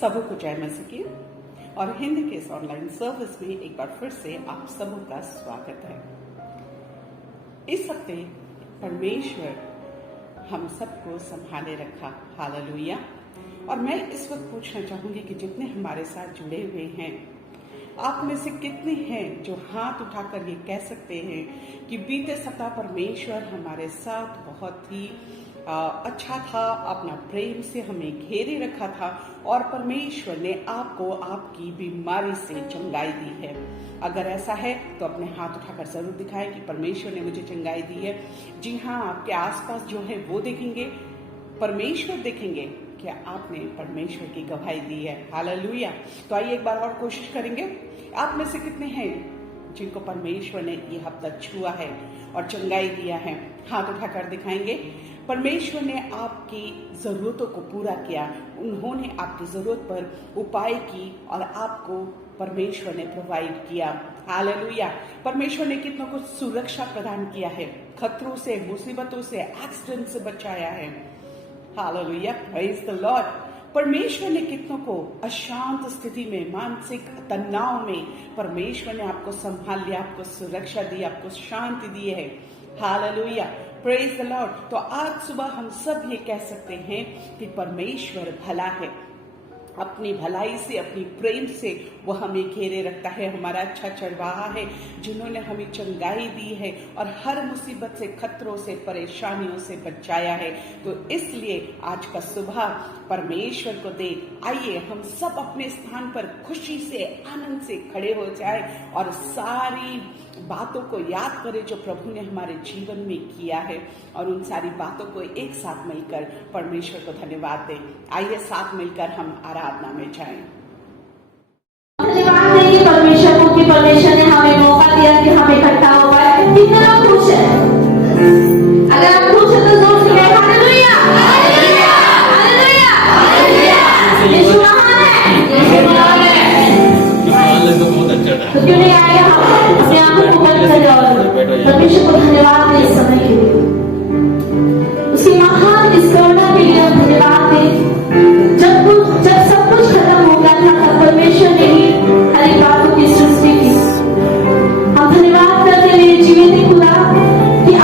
सबको जय मसीह की और हिंदी के इस ऑनलाइन सर्विस में एक बार फिर से आप सबों का स्वागत है। इस हफ्ते परमेश्वर हम सबको संभाले रखा, हालेलुया। और मैं इस वक्त पूछना चाहूंगी कि जितने हमारे साथ जुड़े हुए हैं, आप में से कितने हैं जो हाथ उठाकर ये कह सकते हैं कि बीते सप्ताह परमेश्वर हमारे साथ बहुत ही अच्छा था, अपना प्रेम से हमें घेरे रखा था और परमेश्वर ने आपको आपकी बीमारी से चंगाई दी है। अगर ऐसा है तो अपने हाथ उठाकर जरूर दिखाएं कि परमेश्वर ने मुझे चंगाई दी है। जी हाँ, आपके आसपास जो है वो देखेंगे, परमेश्वर देखेंगे कि आपने परमेश्वर की गवाही दी है, हालेलुया। तो आइए एक बार और कोशिश करेंगे। आप में से कितने हैं जिनको परमेश्वर ने ये हफ्ता छुआ है और चंगाई दिया है? हाथ उठाकर दिखाएंगे। परमेश्वर ने आपकी जरूरतों को पूरा किया, उन्होंने आपकी जरूरत पर उपाय की और आपको परमेश्वर ने प्रोवाइड किया, हालेलुया। परमेश्वर ने कितनों को सुरक्षा प्रदान किया है, खतरों से, मुसीबतों से, एक्सीडेंट से बचाया है, हालेलुया, प्रेज द लॉर्ड। परमेश्वर ने कितनों को अशांत स्थिति में, मानसिक तनाव में परमेश्वर ने आपको संभाल लिया, आपको सुरक्षा दी, आपको शांति दी है, हालेलुया, प्रेज द लॉर्ड। तो आज सुबह हम सब ये कह सकते हैं कि परमेश्वर भला है, अपनी भलाई से, अपनी प्रेम से वो हमें घेरे रखता है, हमारा अच्छा चरवाहा है, जिन्होंने हमें चंगाई दी है और हर मुसीबत से, खतरों से, परेशानियों से बचाया है। तो इसलिए आज का सुबह परमेश्वर को दे। आइए हम सब अपने स्थान पर खुशी से, आनंद से खड़े हो जाए और सारी बातों को याद करें जो प्रभु ने हमारे जीवन में किया है और उन सारी बातों को एक साथ मिलकर परमेश्वर को धन्यवाद दें। आइए साथ मिलकर हम आराधना में जाएं। धन्यवाद दें कि परमेश्वर ने हमें मौका दिया कि हम इकट्ठा हो पाए। कितने लोग खुश हैं? अगर आप खुश हैं तो जोर से कहें हालेलुया, हालेलुया, हालेलुया, हालेलुया। यीशु महान है, यीशु महान है। बहुत अच्छा था। तो क्यों नहीं आए हम अपने आंखों को बंद करें और परमेश्वर को धन्यवाद दें इस समय के लिए, उसकी महान इस करुणा के लिए धन्यवाद दें। जब सब कुछ खत्म हो गया था तब परमेश्वर ने ही हर एक बातों की सृष्टि की। हम धन्यवाद करते हुए जीवित खुदा कि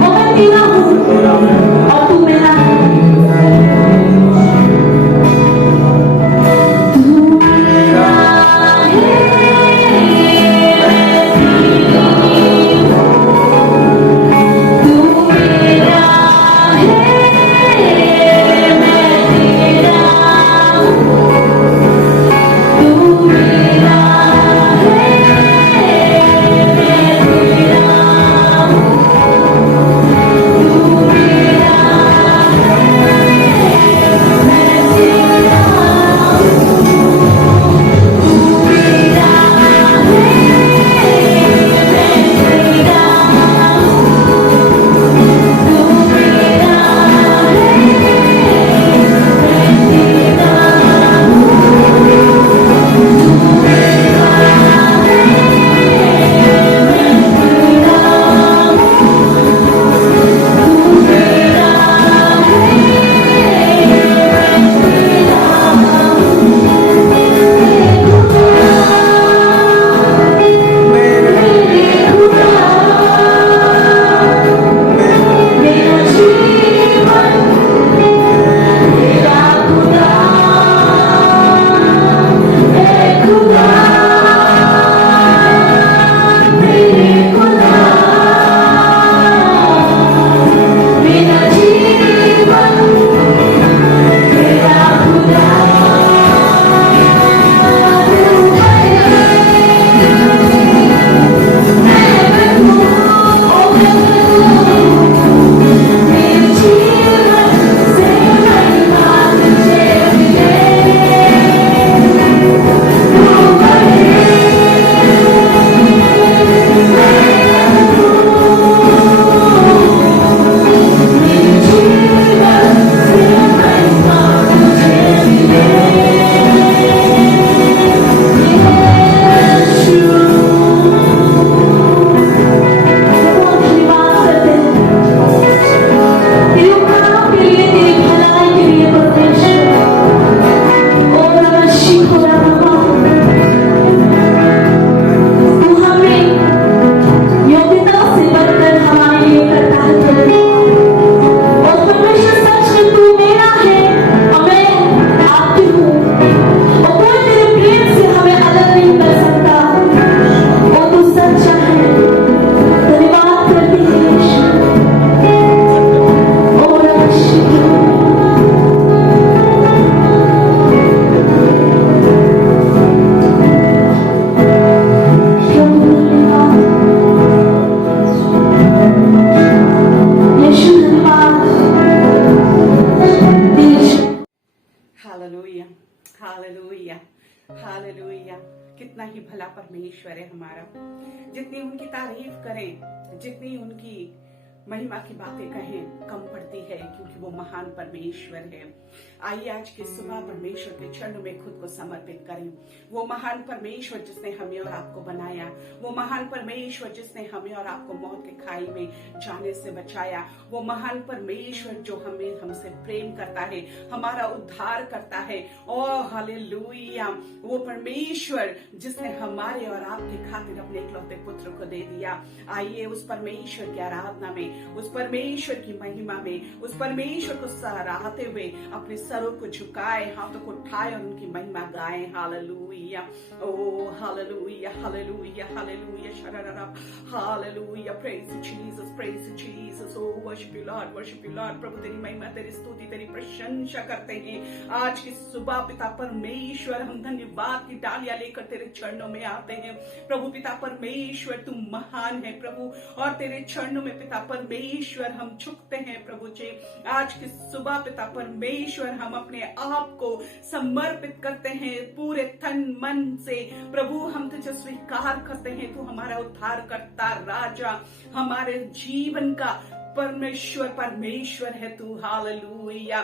वो मैं तेरा हूँ और तू मेरा है। तू मेरा है, तू मेरा है, मैं तेरा हूँ। तू मेरा हालेलुया, हालेलुया, हालेलुया। कितना ही भला परमेश्वर है हमारा। जितनी उनकी तारीफ करें, जितनी उनकी महिमा की बातें कहें कम पड़ती है, क्योंकि वो महान परमेश्वर है। आइए आज की सुबह परमेश्वर के चरणों में खुद को समर्पित करें। वो महान परमेश्वर जिसने हमें और आपको बनाया, वो महान परमेश्वर जिसने हमें और आपको मौत के खाई में जाने से बचाया, वो महान परमेश्वर जो हमें हमसे प्रेम करता है, हमारा उद्धार करता है। ओ हालेलुया, वो परमेश्वर जिसने हमारे और आपके खातिर अपने इकलौते पुत्र को दे दिया। आइए उस परमेश्वर की आराधना में, उस परमेश्वर की महिमा में, उस परमेश्वर को सराहते हुए अपने सरों को झुकाए, हाथों को उठाए और उनकी महिमा गाएं। Hallelujah, oh hallelujah, hallelujah, hallelujah, शरररा, hallelujah, praise Jesus, praise Jesus. Oh worship you lord, worship you lord. प्रभु तेरी महिमा, तेरी स्तुति, तेरी प्रशंसा करते हैं। आज की सुबह पिता परमेश्वर हम धन्यवाद की डालियां लेकर तेरे चरणों में आते हैं। प्रभु पिता परमेश्वर तू महान है प्रभु, और तेरे चरणों में पिता परमेश्वर हम झुकते हैं प्रभु जी। आज की सुबह पिता परमेश्वर हम अपने आप को समर्पित करते हैं पूरे तन मन से। प्रभु हम तुझे स्वीकार करते हैं, तू हमारा उद्धार करता राजा, हमारे जीवन का परमेश्वर परमेश्वर है तू। Hallelujah,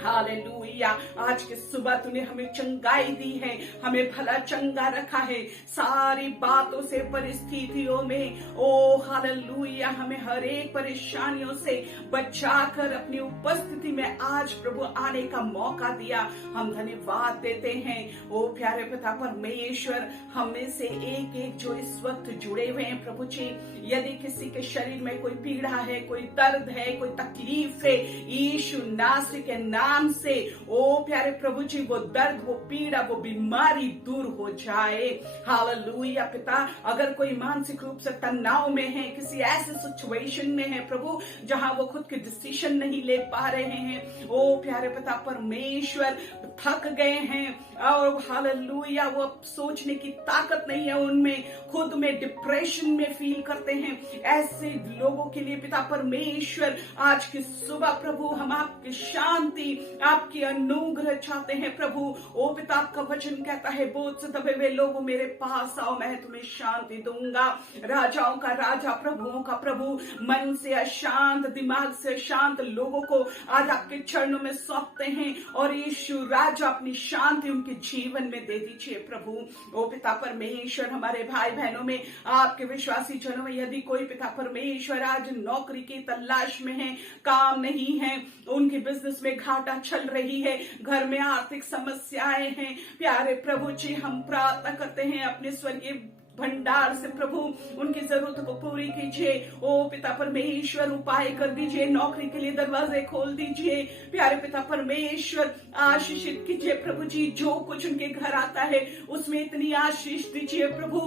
hallelujah. आज के सुबह तूने हमें चंगाई दी है, हमें भला चंगा रखा है सारी बातों से, परिस्थितियों में। ओ हालेलुया, हमें हर एक परेशानियों से बचाकर अपनी उपस्थिति में आज प्रभु आने का मौका दिया। हम धन्यवाद देते हैं। ओ प्यारे पिता परमेश्वर, हम में से एक एक जो इस वक्त जुड़े हुए हैं प्रभु जी, यदि किसी के शरीर में कोई पीड़ा है, कोई दर्द है, कोई तकलीफ है, यीशु नासरी के नाम से ओ प्यारे प्रभु जी वो दर्द, वो पीड़ा, वो बीमारी दूर हो जाए। हालेलुया पिता, अगर कोई मानसिक रूप से तनाव में है, किसी ऐसे सिचुएशन में है प्रभु जहां वो खुद के डिसीजन नहीं ले पा रहे हैं, ओ प्यारे पिता परमेश्वर, थक गए हैं और हालेलुया वो सोचने की ताकत नहीं है उनमें, खुद में डिप्रेशन में फील करते हैं, ऐसे लोगों के लिए पिता परमेश्वर आज की सुबह प्रभु हम आपकी शांति, आपकी अनुग्रह चाहते हैं प्रभु। ओ पिता, आपका वचन कहता है बोझ से दबे हुए लोगों मेरे पास आओ, मैं तुम्हें शांति दूंगा। राजाओं का राजा, प्रभुओं का प्रभु, मन से अशांत, दिमाग से शांत लोगों को आज आपके चरणों में सौंपते हैं और यीशु राजा अपनी शांति उनके जीवन में दे दीजिए प्रभु। ओ पिता परमेश्वर, हमारे भाई बहनों में, आपके विश्वासी जनों में यदि कोई पिता परमेश्वर आज नौकरी की तलाश में है, काम नहीं है, उनके बिजनेस में घाटा चल रही है, घर में आर्थिक समस्याएं हैं, प्यारे प्रभु जी हम प्रार्थना करते हैं अपने स्वर्गीय भंडार से प्रभु उनकी जरूरत को पूरी कीजिए। ओ पिता परमेश्वर, उपाय कर दीजिए, नौकरी के लिए दरवाजे खोल दीजिए। प्यारे पिता परमेश्वर, आशीषित कीजिए प्रभु जी, जो कुछ उनके घर आता है उसमें इतनी आशीष दीजिए प्रभु।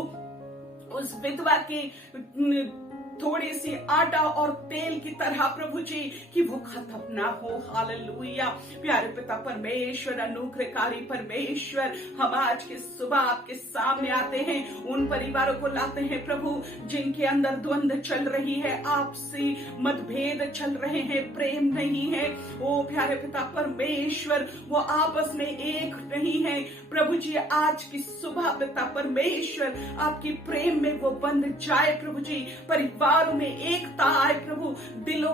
उस विधवा की थोड़ी सी आटा और तेल की तरह प्रभु जी कि वो खत्म ना हो। हालेलुया। प्यारे पिता परमेश्वर, अनुग्रहकारी परमेश्वर, हम आज की सुबह आपके सामने आते हैं, उन परिवारों को लाते हैं प्रभु जिनके अंदर द्वंद्व चल रही है, आपसी मतभेद चल रहे हैं, प्रेम नहीं है। ओ प्यारे पिता परमेश्वर, वो आपस में एक नहीं है प्रभु जी। आज की सुबह पिता परमेश्वर आपकी प्रेम में वो बंध जाए प्रभु जी, परिवारों में एकता आए प्रभु, दिलों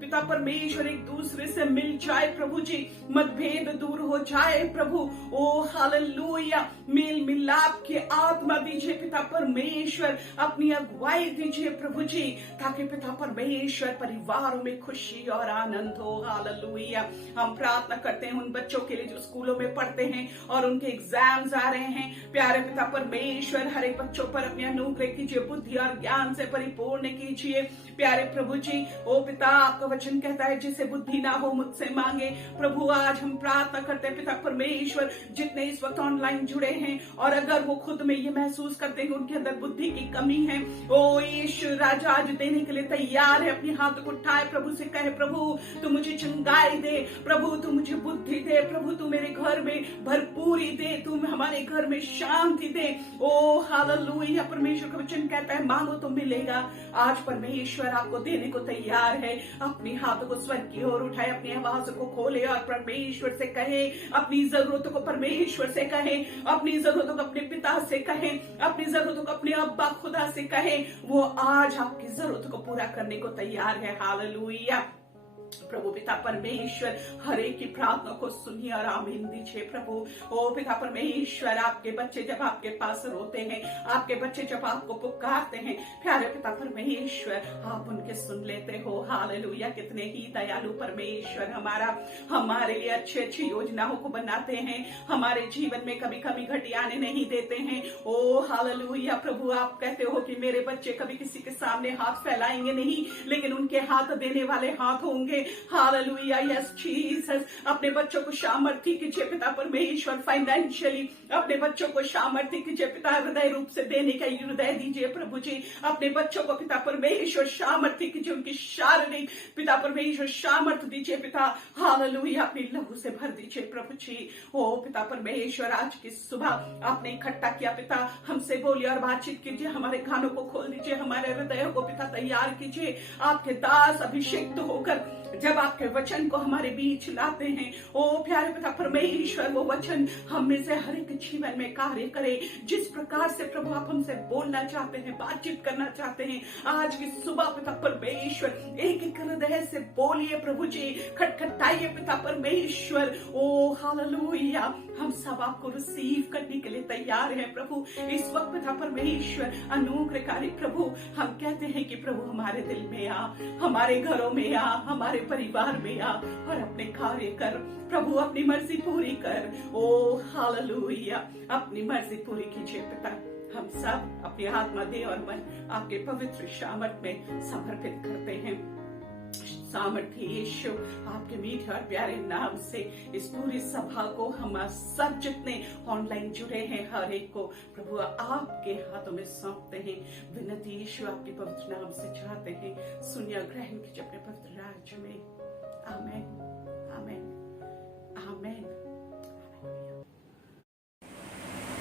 पिता परमेश्वर एक दूसरे से मिल जाए प्रभु जी, मतभेद दूर हो जाए प्रभु। ओ हालेलुया, मेल मिलाप की आत्मा दीजिए पिता परमेश्वर, अपनी अगुवाई दीजिए प्रभु जी, ताकि पिता परमेश्वर परिवारों में खुशी और आनंद हो। हालेलुया। हम प्रार्थना करते हैं उन बच्चों के लिए जो स्कूलों में पढ़ते हैं और उनके एग्जाम्स आ रहे हैं। प्यारे पिता परमेश्वर, हर एक बच्चों पर अपने अनुग्रह कीजिए, बुद्धि और ज्ञान से परिपूर्ण कीजिए प्यारे प्रभु जी। ओ पिता, आपका वचन कहता है जिसे बुद्धि ना हो मुझसे मांगे। प्रभु आज हम प्रार्थना करते हैं पिता परमेश्वर, जितने इस वक्त ऑनलाइन जुड़े हैं और अगर वो खुद में ये महसूस करते हैं उनके अंदर बुद्धि की कमी है, ओ यीशु राजा आज देने के लिए तैयार है। अपने हाथ को उठाए प्रभु से कहे, प्रभु तू मुझे चंगाई दे, प्रभु तू मुझे बुद्धि दे, प्रभु तू मेरे घर में भरपूरी दे, तू हमारे घर में शांति दे। ओ हालेलुया। परमेश्वर का वचन कहता है मांगो तो मिलेगा। आज परमेश्वर आपको देने को तैयार है। अपने हाथों को स्वर्ग की ओर उठाए, अपनी आवाज को खोले और परमेश्वर से कहे, अपनी जरूरतों को परमेश्वर से कहे, अपनी जरूरतों को अपने पिता से कहे, अपनी जरूरतों को अपने अब्बा खुदा से कहे। वो आज आपकी जरूरतों को पूरा करने को तैयार है। हालेलुया। प्रभु पिता परमेश्वर हर एक की प्रार्थना को सुनिए और आमीन दीजिए प्रभु। ओ पिता परमेश्वर, आपके बच्चे जब आपके पास रोते हैं, आपके बच्चे जब आपको पुकारते हैं, प्यारे पिता परमेश्वर आप उनके सुन लेते हो। हालेलुया। कितने ही दयालु परमेश्वर हमारे लिए अच्छी अच्छी योजनाओं को बनाते हैं, हमारे जीवन में कभी कभी घटियाने नहीं देते हैं। ओ हालेलुया। प्रभु आप कहते हो कि मेरे बच्चे कभी किसी के सामने हाथ फैलाएंगे नहीं, लेकिन उनके हाथ देने वाले हाथ होंगे। हालेलुया। यस जीसस, अपने बच्चों को सामर्थ्य कीजिए पिता परमेश्वर, फाइनेंशियली अपने बच्चों को सामर्थ्य कीजिए पिता, हृदय रूप से देने का हृदय दीजिए प्रभु जी। अपने बच्चों को पिता परमेश्वर सामर्थ्य कीजिए, उनकी शारीरिक पिता परमेश्वर सामर्थ्य दीजिए पिता। हालेलुया। अपनी लहू से भर दीजिए प्रभु जी। ओ पिता परमेश्वर, आज की सुबह आपने इकट्ठा किया पिता, हमसे बोलिए और बातचीत कीजिए, हमारे कानों को खोल दीजिए, हमारे हृदयों को पिता तैयार कीजिए। आपके दास अभिषिक्त होकर जब आपके वचन को हमारे बीच लाते हैं, ओ प्यारे पिता परमेश्वर, वो वचन हम में से हर एक जीवन में कार्य करे। जिस प्रकार से प्रभु आप हमसे बोलना चाहते हैं, बातचीत करना चाहते हैं, आज की सुबह पिता परमेश्वर एक एक हृदय से बोलिए प्रभु जी, खटखटाइए पिता परमेश्वर। ओ हालेलुया, हम सब आपको रिसीव करने के लिए तैयार हैं प्रभु। इस वक्त पिता परमेश्वर अनुग्रहकारी प्रभु, हम कहते हैं कि प्रभु हमारे दिल में आ, हमारे घरों में आ, हमारे परिवार में आ और अपने कार्य कर प्रभु, अपनी मर्जी पूरी कर। ओ हालेलुया, अपनी मर्जी पूरी कीजिए पिता। हम सब अपनी आत्मा, देह और मन आपके पवित्र सामर्थ में समर्पित करते हैं। सामर्थ्य यीशु आपके मीठे और प्यारे नाम से इस पूरी सभा को, हम सब जितने ऑनलाइन जुड़े हैं, हर एक को प्रभु आपके हाथों में सौंपते हैं। विनती यीशु आपके पवित्र नाम से चाहते हैं, सुनिया ग्रहण कीजिए अपने पवित्र राज्य में। आमेन, आमेन, आमेन।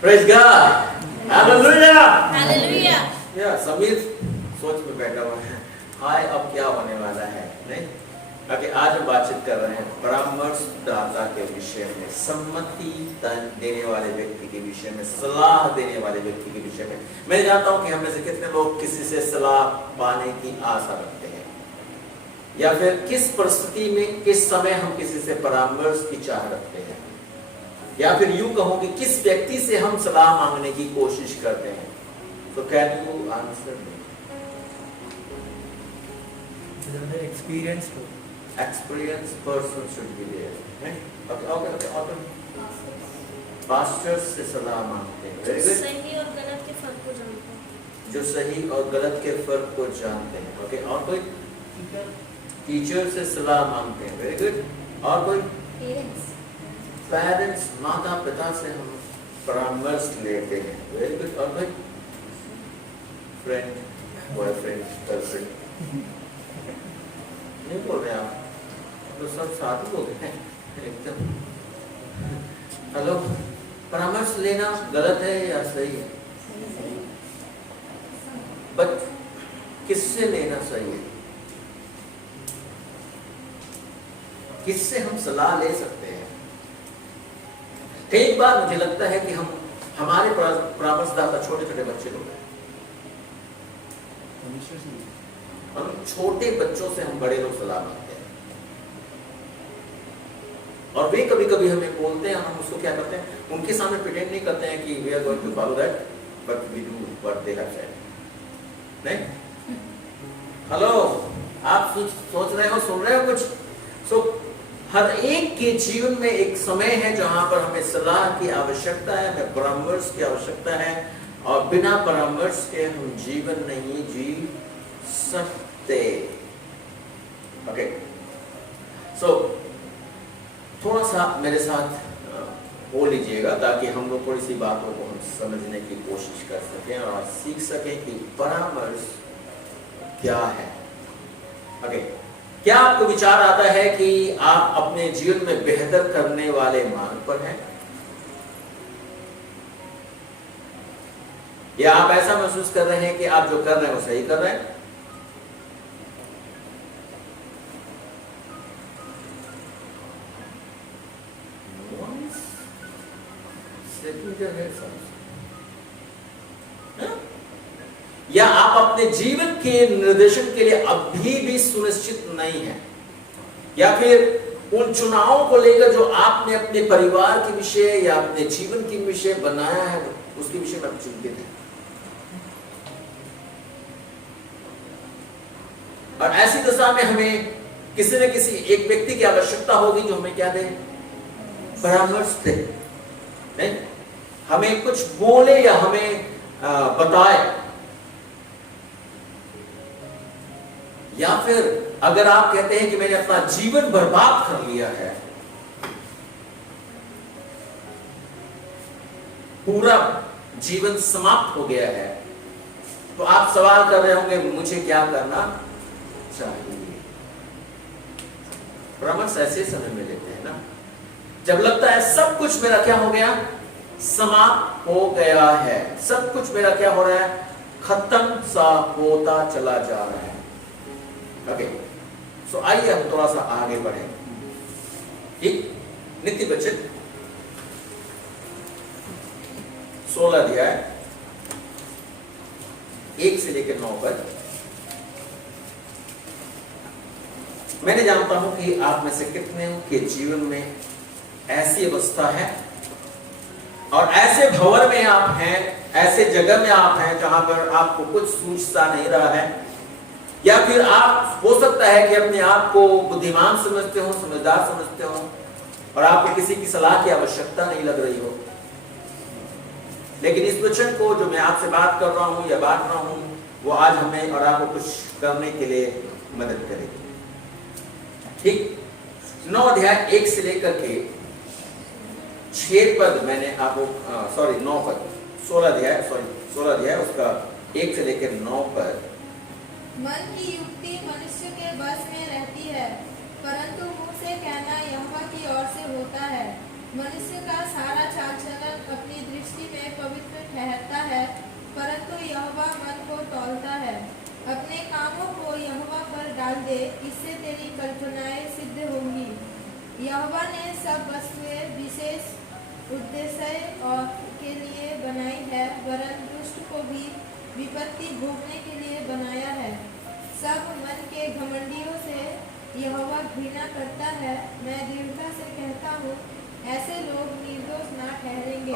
Praise God! Hallelujah! हालेलुया। या समीर सोच में बैठा हुआ है, हाय अब क्या होने वाला है, नहीं? ताकि आज हम बातचीत कर रहे हैं परामर्शदाता के विषय में, सम्मति देने वाले व्यक्ति के विषय में, सलाह देने वाले व्यक्ति के विषय में। मैं जानता हूं कि हम में से कितने लोग किसी से सलाह पाने की आशा रखते हैं, या फिर किस परिस्थिति में, किस समय हम किसी से परामर्श की चाह रखते हैं, या फिर यूं कहूं कि किस व्यक्ति से हम सलाह मांगने की कोशिश करते हैं। So can you answer me? Experienced person should be there. Okay. Pastors से सलाह मांगते हैं, very good. सही और गलत के फर्क को जानते हैं। जो सही और गलत के फर्क को जानते हैं। ओके, और कोई? टीचर से सलाह मांगते हैं, वेरी गुड। और कोई? पेरेंट्स, माता पिता से हम परामर्श लेते हैं, वेरी गुड। और कोई? फ्रेंड, बॉयफ्रेंड, गर्लफ्रेंड, नहीं बोल रहे आप तो सब साथ हो गए एकदम। हेलो, परामर्श लेना गलत है या सही है? बट किससे लेना सही है? किससे हम सलाह ले सकते हैं? कई बार मुझे लगता है कि हमारे परामर्शदाता छोटे छोटे बच्चे लोग हैं। हम छोटे बच्चों से हम बड़े लोग सलाह मांगते हैं, और वे कभी कभी हमें बोलते हैं, हम उसको क्या करते हैं, उनके सामने प्रिटेंड नहीं करते हैं कि we are going to follow that, but we do what they have said. नहीं? हेलो, आप सोच रहे हो, सुन रहे हो कुछ? सो हर एक के जीवन में एक समय है जहां पर हमें सलाह की आवश्यकता है, हमें परामर्श की आवश्यकता है, और बिना परामर्श के हम जीवन नहीं जी सकते। ओके, सो थोड़ा सा मेरे साथ हो लीजिएगा ताकि हम लोग थोड़ी सी बातों को हम समझने की कोशिश कर सकें और सीख सकें कि परामर्श क्या है। ओके, क्या आपको विचार आता है कि आप अपने जीवन में बेहतर करने वाले मार्ग पर हैं, या आप ऐसा महसूस कर रहे हैं कि आप जो कर रहे हैं वो सही कर रहे हैं? या आप अपने जीवन के निर्देशन के लिए अभी भी सुनिश्चित नहीं है, या फिर उन चुनावों को लेकर जो आपने अपने परिवार के विषय या अपने जीवन के विषय बनाया है उसके विषय में आप चिंतित हैं। और ऐसी दशा में हमें किसी न किसी एक व्यक्ति की आवश्यकता होगी जो हमें क्या दे, परामर्श दे, नहीं? हमें कुछ बोले या हमें बताए। या फिर अगर आप कहते हैं कि मैंने अपना जीवन बर्बाद कर लिया है, पूरा जीवन समाप्त हो गया है, तो आप सवाल कर रहे होंगे मुझे क्या करना चाहिए। परामर्श ऐसे समय में लेते हैं ना जब लगता है सब कुछ मेरा क्या हो गया, समाप्त हो गया है, सब कुछ मेरा क्या हो रहा है, खत्म सा होता चला जा रहा है। ओके, सो आइए हम थोड़ा सा आगे बढ़े। ठीक, नीति वचन 16 अध्याय 1 से लेकर 9 पर। मैंने जानता हूं कि आप में से कितने के जीवन में ऐसी अवस्था है और ऐसे भंवर में आप हैं, ऐसे जगह में आप हैं जहां पर आपको कुछ सूझता नहीं रहा है, या फिर आप हो सकता है कि अपने आप को बुद्धिमान समझते हो, समझदार समझते हो और आपको किसी की सलाह की आवश्यकता नहीं लग रही हो। लेकिन इस वचन को जो मैं आपसे बात कर रहा हूं या बांट रहा हूं, वो आज हमें और आपको कुछ करने के लिए मदद करेगी। ठीक, 9 अध्याय 1 से लेकर के 6 पद मैंने आपको 9 पद 16 अध्याय उसका 1 से लेकर 9 पद। मन की युक्ति मनुष्य के बस में रहती है, परंतु मुंह से कहना यहोवा की ओर से होता है। मनुष्य का सारा चाल चलन अपनी दृष्टि में पवित्र ठहरता है, परंतु यहोवा मन को तौलता है। अपने कामों को यहोवा पर डाल दे, इससे तेरी कल्पनाएं सिद्ध होंगी। यहोवा ने सब वस्तुएं विशेष उद्देश्य और के लिए बनाई है, वरन दुष्ट को भी विपत्ति भोगने के लिए बनाया है। सब मन के घमंडियों से यहोवा घृणा करता है। मैं दृढ़ता से कहता हूँ, ऐसे लोग निर्दोष ना ठहरेंगे।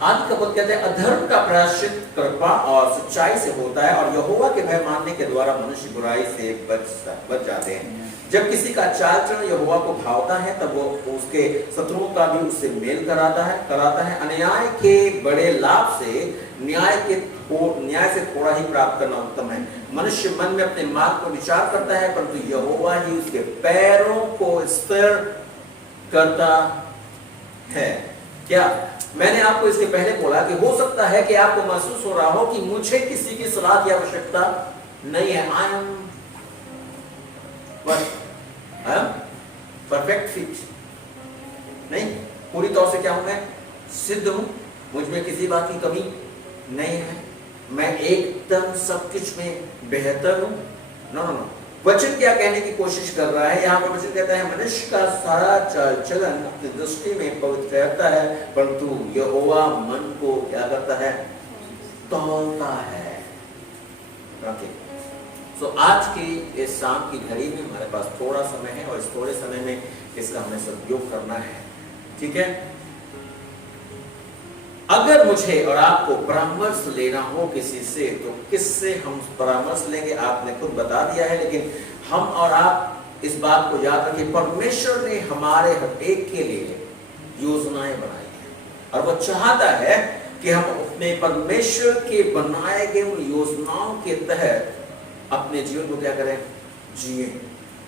आदि का पद कहते हैं अधर्म का प्रायश्चित कृपा और सच्चाई से होता है, और यहोवा के भय मानने के द्वारा मनुष्य बुराई से बच जाते हैं। जब किसी का चाल चलन यहोवा को भावता है, तब वो उसके शत्रुओं का भी उससे मेल कराता है। अन्याय के बड़े लाभ से न्याय से थोड़ा ही प्राप्त करना उत्तम है। मनुष्य मन में अपने मार्ग को विचार करता है, परंतु यहोवा ही उसके पैरों को स्थिर करता है। क्या मैंने आपको इसके पहले बोला कि हो सकता है कि आपको महसूस हो रहा हो कि मुझे किसी की सलाह की आवश्यकता नहीं है। आई एम परफेक्ट फिट, नहीं, पूरी तौर से क्या हूं मैं? सिद्ध हूं, मुझ में किसी बात की कमी नहीं है, मैं एकदम सब कुछ में बेहतर हूं। नो, वचन क्या कहने की कोशिश कर रहा है यहाँ पर? वचन कहता है मनुष्य का सारा चाल चलन अपनी दृष्टि में पवित्र रहता है, परंतु यहोवा मन को क्या करता है? तौलता है। ओके, सो आज की इस शाम की घड़ी में हमारे पास थोड़ा समय है, और इस थोड़े समय में इसका हमें सदुपयोग करना है। ठीक है, अगर मुझे और आपको परामर्श लेना हो किसी से, तो किससे हम परामर्श लेंगे? आपने खुद बता दिया है, लेकिन हम और आप इस बात को याद रखें, परमेश्वर ने हमारे हर एक के लिए योजनाएं बनाई हैं, और वो चाहता है कि हम अपने परमेश्वर के बनाए गए उन योजनाओं के तहत अपने जीवन को क्या करें? जिए।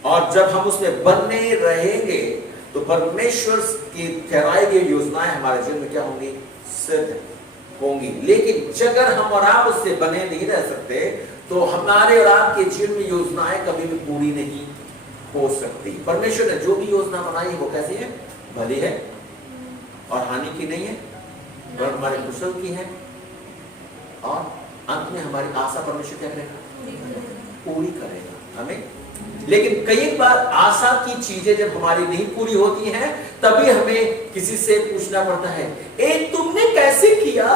और जब हम उसमें बने रहेंगे, तो परमेश्वर की ठहराई गई योजनाएं हमारे जीवन में क्या होंगी? सिद्ध होंगी। लेकिन अगर हम और आप उससे बने नहीं रह सकते, तो हमारे और आपके जीवन में योजनाएं कभी भी पूरी नहीं हो सकती। परमेश्वर ने जो भी योजना बनाई वो कैसी है? भली है और हानि की नहीं है, और हमारे कुशल की है, और अंत में हमारी आशा परमेश्वर क्या करेगा? पूरी करेगा हमें। लेकिन कई बार आशा की चीजें जब हमारी नहीं पूरी होती हैं, तभी हमें किसी से पूछना पड़ता है, तुमने कैसे किया?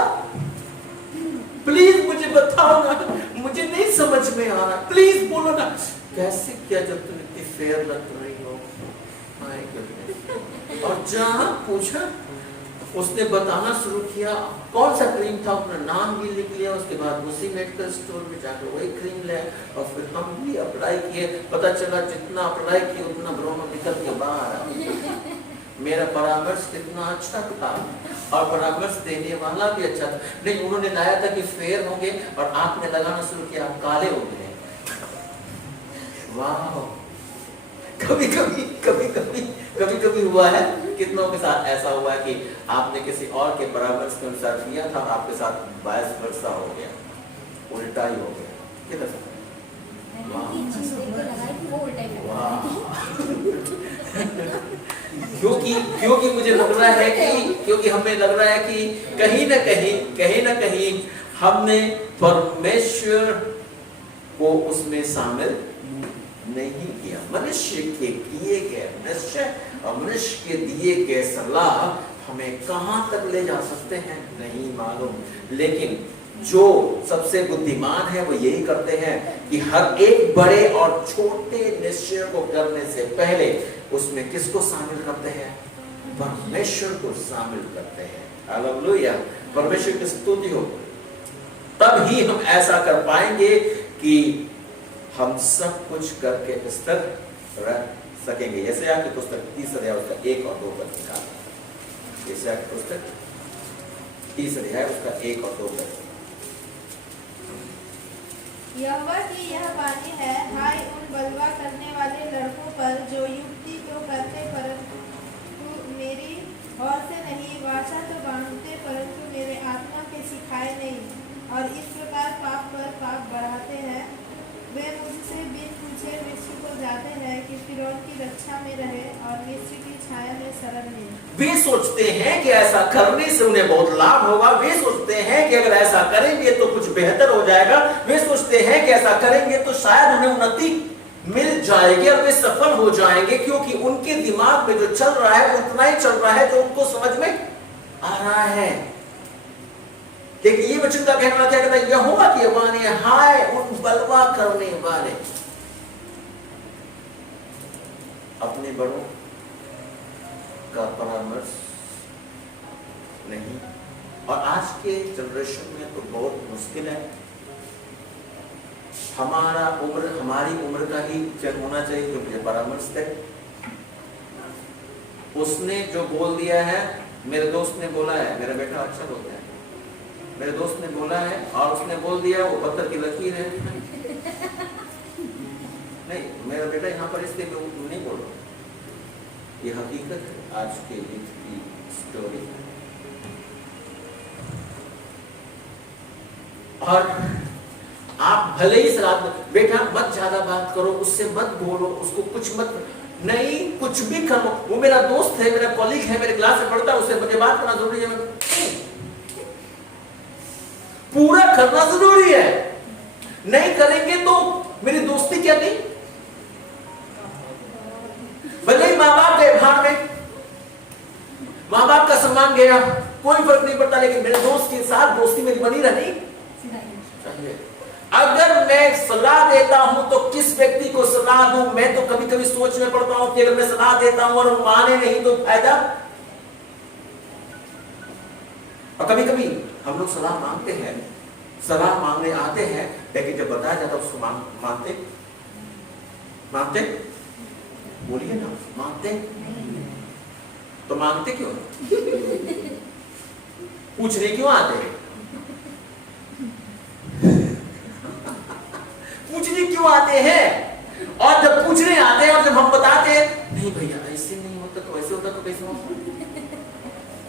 प्लीज मुझे बताओ ना, मुझे नहीं समझ में आ रहा, प्लीज बोलो ना, कैसे किया जब तुम इतनी फेयर लग रही हो? और जहां पूछा, उसने बताना शुरू किया कौन सा क्रीम था, अपना नाम भी लिख लिया। उसके बाद उसी मेडिकल स्टोर में जाकर वही क्रीम ले, और फिर हम भी अप्लाई किए। पता चला जितना अप्लाई किया उतना ब्रोनो निकल के बाहर आ। मेरा परामर्श कितना अच्छा था, और परामर्श देने वाला भी अच्छा था। नहीं, उन्होंने लाया था कि फेयर होंगे, और आपने लगाना शुरू किया, आप काले हो गए। वाह, कभी हुआ है, कितनों के साथ ऐसा हुआ है कि आपने किसी और के परामर्श के अनुसार किया था, आपके साथ वाइस वर्सा हो गया, उल्टा ही हो गया। कितना क्योंकि मुझे लग रहा है कि क्योंकि हमें लग रहा है कि कहीं ना कहीं हमने परमेश्वर को उसमें शामिल नहीं किया। मनुष्य के किए गए निश्चय और मनुष्य के दिए गए सलाह हमें कहां तक ले जा सकते हैं नहीं मालूम, लेकिन जो सबसे बुद्धिमान है वो यही करते हैं कि हर एक बड़े और छोटे निश्चय को करने से पहले उसमें किसको शामिल करते हैं? परमेश्वर को शामिल करते हैं। हालेलुया, परमेश्वर की स्तुति हो। तब ही हम ऐसा कर पाएंगे कि हम सब कुछ करके स्थिर रह सकेंगे। जैसे आपकी पुस्तक 30 अध्याय उसका 1 और 2 पद निकाल। जैसे आपकी पुस्तक 30 अध्याय उसका 1 और 2 पद। यहोवा की यह वाणी है, हाय उन बलवा करने वाले लड़कों पर जो युक्ति तो करते परंतु मेरी ओर से नहीं, वाचा तो बांधते परंतु मेरे आत्मा के सिखाए नहीं, और इस प्रकार पाप पर पाप बढ़ाते हैं। वे मुझसे बिन पूछे मिस्र को जाते हैं कि फिरौन की रक्षा में रहे और मिस्र की छाया में शरण ले। वे सोचते हैं कि ऐसा करने से उन्हें बहुत लाभ होगा। वे सोचते हैं कि अगर ऐसा करेंगे तो कुछ बेहतर हो जाएगा। वे सोचते हैं कि ऐसा करेंगे तो शायद उन्हें उन्नति मिल जाएगी और वे सफल हो जाएंगे, क्योंकि उनके दिमाग में जो चल रहा है वो उतना ही चल रहा है जो उनको समझ में आ रहा है। देखिए ये वचन का कहना क्या कहता है? यहोवा की वाणी है, हाय उन बलवा करने वाले। अपने बड़ों का परामर्श नहीं, और आज के जनरेशन में तो बहुत मुश्किल है। हमारी उम्र का ही जन होना चाहिए जो मुझे परामर्श दे। उसने जो बोल दिया है, मेरे दोस्त ने बोला है, मेरा बेटा अच्छा बोलता है, मेरे दोस्त ने बोला है और उसने बोल दिया, वो पत्थर की लकीर है। नहीं, मेरा बेटा यहाँ पर इसलिए नहीं बोल रहा, ये हकीकत है आज के युग की स्टोरी। और आप भले ही सलाह, बेटा मत ज्यादा बात करो, उससे मत बोलो, उसको कुछ मत, नहीं कुछ भी करो। वो मेरा दोस्त है, मेरा कॉलीग है, मेरे क्लास में पढ़ता है, उससे मुझे बात करना जरूरी है। पूरा करना जरूरी है, नहीं करेंगे तो मेरी दोस्ती क्या नहीं। भले ही माँ बाप गए भाड़ में, माँ बाप का सम्मान गया, कोई फर्क नहीं पड़ता, लेकिन मेरे दोस्त के साथ दोस्ती मेरी बनी रहनी चाहिए। अगर मैं सलाह देता हूं तो किस व्यक्ति को सलाह दूं? मैं तो कभी कभी सोच में पड़ता हूं कि अगर मैं सलाह देता हूं और वो माने नहीं तो फायदा। और कभी कभी हम लोग सलाह मांगते हैं, सलाह मांगने आते हैं, लेकिन जब बताया जाता है उसको मानते मानते बोलिए ना, मानते तो मांगते क्यों? पूछने क्यों आते हैं? पूछने क्यों आते हैं? और जब पूछने आते हैं और जब हम बताते हैं नहीं भैया ऐसे नहीं होता तो ऐसे होता तो कैसे होता,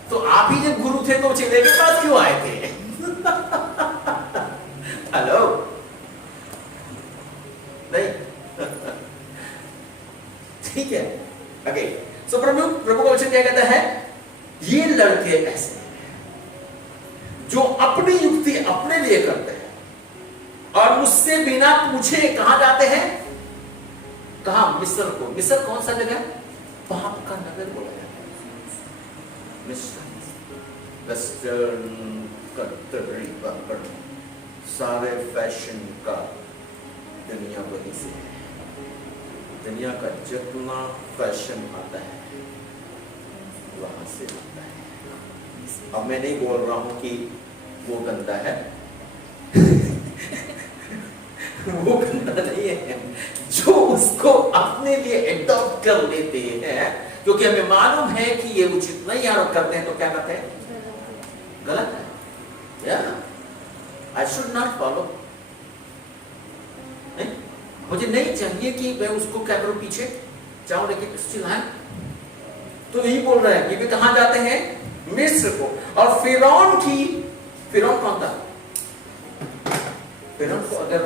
तो आप ही जब गुरु थे तो चेले के पास क्यों आए थे? हेलो, नहीं ठीक है, ओके। सो प्रभु का वचन क्या कहता है? ये लड़के ऐसे जो अपनी युक्ति अपने लिए करते हैं और मुझसे बिना पूछे कहां जाते हैं? कहां? मिस्र को। मिस्र कौन सा जगह? पाप का नगर बोला जाता है मिस्र। वेस्टर्न कल्चरल पर सारे फैशन का दुनिया वही से है। दुनिया का जितना फैशन आता है वहां से आता है। अब मैं नहीं बोल रहा हूं कि वो गंदा है वो गंदा नहीं है, जो उसको अपने लिए एडॉप्ट कर लेते हैं, क्योंकि हमें मालूम है कि ये उचित नहीं आरोप करते हैं, तो क्या करते हैं? गलत है। या आई शुड नॉट फॉलो। मुझे नहीं चाहिए कि मैं उसको क्या करूं, पीछे जाऊं, लेकिन स्टिल आई। तो यही बोल रहा है, ये भी कहां जाते हैं? मिस्र को। और फिरौन कौन था? फिरौन को अगर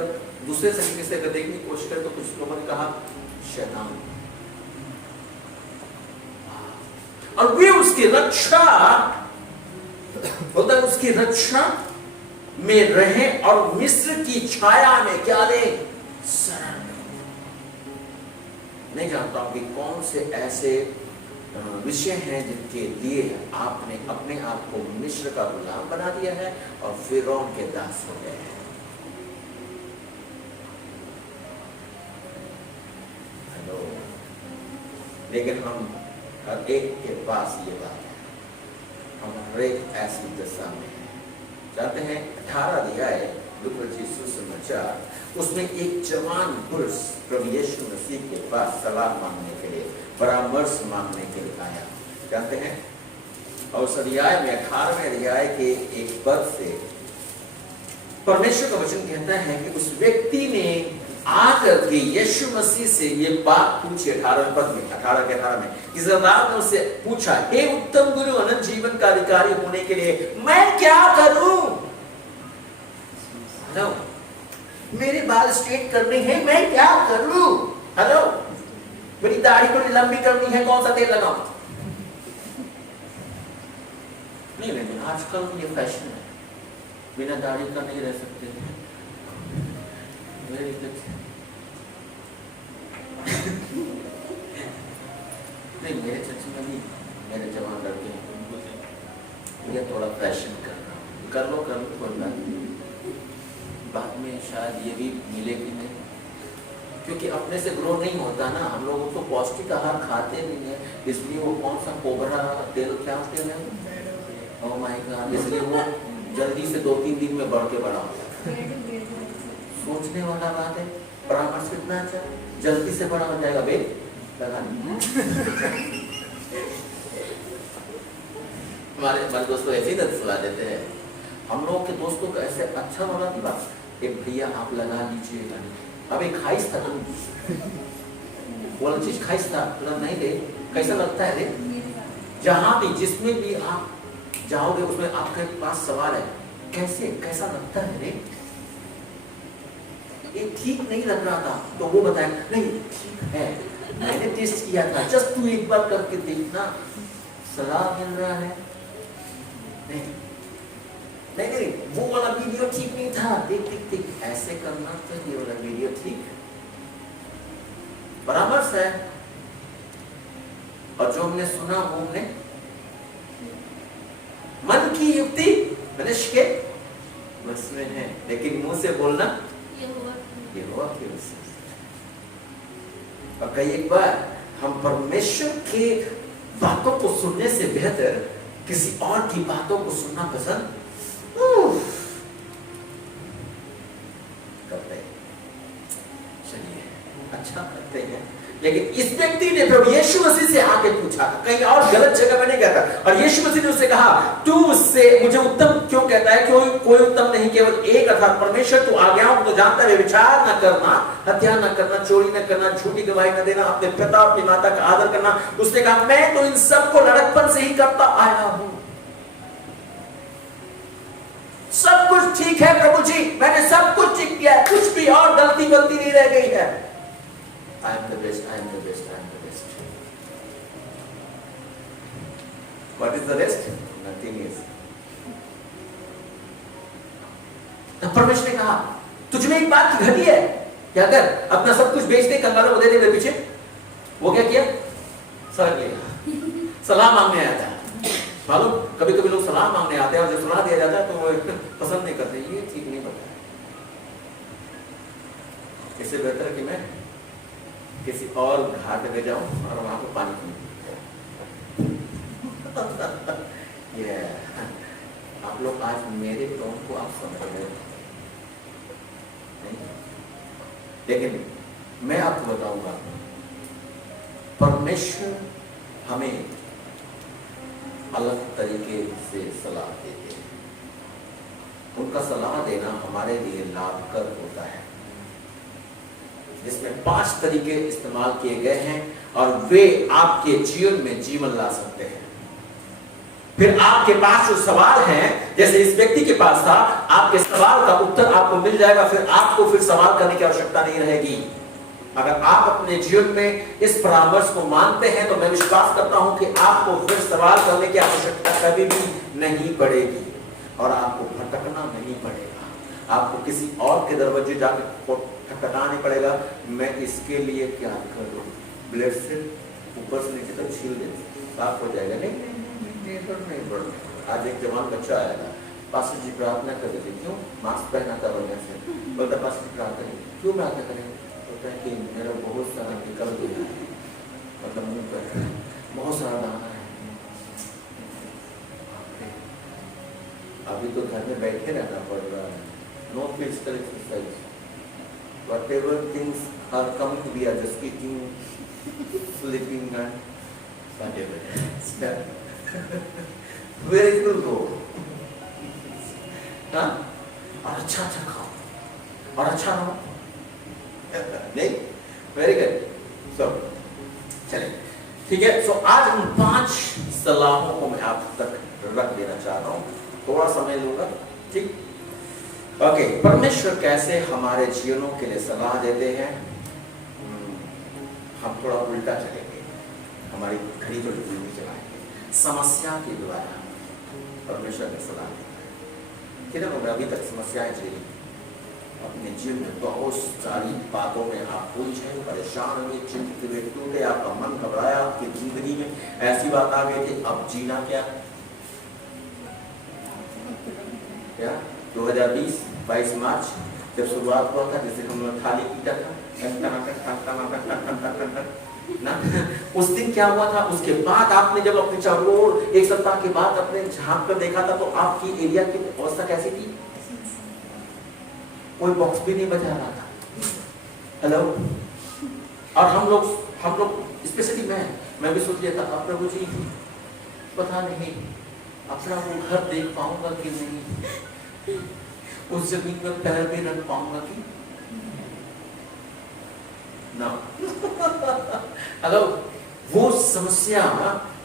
दूसरे तरीके से अगर देखने की कोशिश करें तो कुछ लोगों ने कहा शैतान, और वे उसकी रक्षा होता है, उसकी रक्षा में रहे और मिस्र की छाया में क्या ले? शरण। नहीं जानता हूं कि कौन से ऐसे विषय हैं जिनके लिए आपने अपने आप को मिस्र का गुलाम बना दिया है और फिरौन के दास हो गए हैं। हेलो, लेकिन हम हर एक के पास ये बात है, हम हर एक ऐसी दशा में हैं। चाहते हैं 18 अध्याय सुसमाचार, उसमें एक जवान पुरुष प्रभु यीशु मसीह के पास सलाह मांगने के लिए, परामर्श मांगने के लिए आया। जानते हैं, और उस अध्याय में 18वें अध्याय के एक पद से परमेश्वर का वचन कहता है कि उस व्यक्ति ने आकर के यीशु मसीह से ये बात पूछी। 18 पद में, 18 के 18 में इस ने उससे पूछा, हे उत्तम गुरु, अनंत जीवन का अधिकारी होने के लिए मैं क्या करूं? हेलो, मेरे बाल स्ट्रेट करने हैं, मैं क्या करूं? हेलो, मेरी दाढ़ी को लंबी करनी है, कौन सा तेल लगाऊं? नहीं, आजकल ये फैशन है, बिना दाढ़ी का नहीं रह सकते। नहीं, मेरे चर्च में भी मेरे जवान लड़के हैं, ये थोड़ा फैशन कर लो कोई बात नहीं, बाद में शायद ये भी मिले कि नहीं, क्योंकि अपने से ग्रो नहीं होता ना। हम लोग तो पौष्टिक आहार खाते नहीं है, इसलिए वो कौन सा कोबरा तेल, क्या तेल है, ओह माय गॉड, इसलिए वो जल्दी से 2-3 दिन में बढ़ के बड़ा होता है। सोचने वाला बात है, परामर्श कितना अच्छा, जल्दी से बड़ा हो जाएगा। बे लगा हमारे दोस्तों ऐसे ही सलाह देते हैं। हम लोग के दोस्तों का ऐसे अच्छा वाला की बात, एक भैया आप लगा लीजिए, अब एक खाइस था, तुम वो चीज खाइस था, तुरंत नहीं ले, कैसा लगता है रे? जहां भी जिसमें भी आप जाओगे उसमें आपके पास सवाल है, कैसा लगता है रे? ये ठीक नहीं लग रहा था, तो वो बताया नहीं ठीक है, मैंने टेस्ट किया था, जस्ट तू एक बार करके देखना, सलाह मिल रहा है। नहीं, वो वाला वीडियो ठीक नहीं था, देख ऐसे करना चाहिए, वाला वीडियो ठीक परामर्श है। और जो हमने सुना वो हमने मन की युक्ति मनुष्य के बस में है, लेकिन मुंह से बोलना यहोवा की ओर से। और कई एक बार हम परमेश्वर के बातों को सुनने से बेहतर किसी और की बातों को सुनना पसंद करते हैं। चलिए, अच्छा करते हैं। लेकिन इस व्यक्ति ने प्रभु यीशु मसीह से आके पूछा, कहीं और गलत जगह में नहीं गया था, और यीशु मसीह ने उससे कहा, तू उससे मुझे उत्तम क्यों कहता है? कोई उत्तम नहीं, केवल एक, अर्थात परमेश्वर। तू आज्ञाओं को तो जानता है, विचार न करना, हत्या न करना, चोरी न करना, झूठी गवाही न देना, अपने पिता अपनी माता का आदर करना। उसने कहा, मैं तो इन सबको लड़कपन से ही करता आया हूं, सब कुछ ठीक है प्रभु जी, मैंने सब कुछ ठीक किया है, कुछ भी और गलती नहीं रह गई है। I am the best, I am the best, I am the best. What is the rest? Nothing is. तब परमेश्वर ने कहा, तुझमें एक बात की घटी है कि अगर अपना सब कुछ बेच दे, कंगालों को दे दे मेरे पीछे। वो क्या किया? सड़क लिया, सलाह मांगने आया था। मालूम, कभी कभी लोग सलाह मांगने आते हैं और जब सलाह दिया जाता है तो वो पसंद नहीं करते, ये ठीक नहीं बताया। इससे बेहतर कि मैं किसी और घाट पे जाऊं और वहां पे पानी पीऊं। आप लोग आज मेरे टोन को आप समझ रहे हो नहीं? लेकिन मैं आपको बताऊंगा, परमेश्वर हमें अलग तरीके से सलाह देते हैं। उनका सलाह देना हमारे लिए लाभकर होता है, जिसमें 5 तरीके इस्तेमाल किए गए हैं और वे आपके जीवन में जीवन ला सकते हैं। फिर आपके पास जो सवाल हैं, जैसे इस व्यक्ति के पास था, आपके सवाल का उत्तर आपको मिल जाएगा, फिर आपको फिर सवाल करने की आवश्यकता नहीं रहेगी। अगर आप अपने जीवन में इस परामर्श को मानते हैं तो मैं विश्वास करता हूं कि आपको फिर सवाल करने की आवश्यकता कभी भी नहीं पड़ेगी और आपको भटकना नहीं पड़ेगा। आपको किसी और के दरवाजे जाकर खटखटाना नहीं पड़ेगा, मैं इसके लिए क्या करूं, ब्लेड से ऊपर से नीचे तक छील दे, साफ हो जाएगा। नहीं बढ़। आज एक जवान बच्चा आया था, पास्टर जी प्रार्थना कर देते, क्यों? मास्क पहना था वजह से। बोलता पास्टर जी प्रार्थना करें, क्यों प्रार्थना करें? बोलता है कि मेरा बहुत सारा निकल गया है, मतलब मुंह पर बहुत सारा दाना है। अभी तो घर में बैठे रहना पड़ रहा है, no physical exercise, whatever things are coming to be are just eating, sleeping and whatever. Where it will go? हाँ? और अच्छा खाओ और अच्छा रहो। नहीं, वेरी गुड। सो चलिए, ठीक है। सो आज उन 5 सलाहों को मैं आप तक रख देना चाह रहा हूँ, थोड़ा समय लूंगा, ठीक? ओके, परमेश्वर कैसे हमारे जीवनों के लिए सलाह देते हैं। हम थोड़ा उल्टा चलेंगे, हमारी घड़ी को उल्टी चलाएंगे। समस्या के द्वारा परमेश्वर ने सलाह देता है। कितने लोग अभी तक समस्याएं झेली अपने जीवन में? बहुत सारी बातों में आप उलझे, परेशान हुए, चिंतित हुए, टूटे, आपका मन घबराया, आपकी जिंदगी में ऐसी बात आ गई थी, अब जीना क्या? 2020 22 मार्च जब शुरुआत हुआ था, जैसे हम लोग थाली पीटा था ना, उस दिन क्या हुआ था? उसके बाद आपने जब अपने चारों ओर एक सप्ताह के बाद अपने झांक कर देखा था, तो आपकी एरिया की अवस्था कैसी थी? कोई बॉक्स भी नहीं बजा रहा था। हेलो। और हम लोग स्पेशली मैं भी सोच लिया था, अब प्रभु जी पता नहीं अपना वो घर देख पाऊंगा कि नहीं, उस जमीन में पैर भी रख पाऊंगा कि ना। हेलो। वो समस्या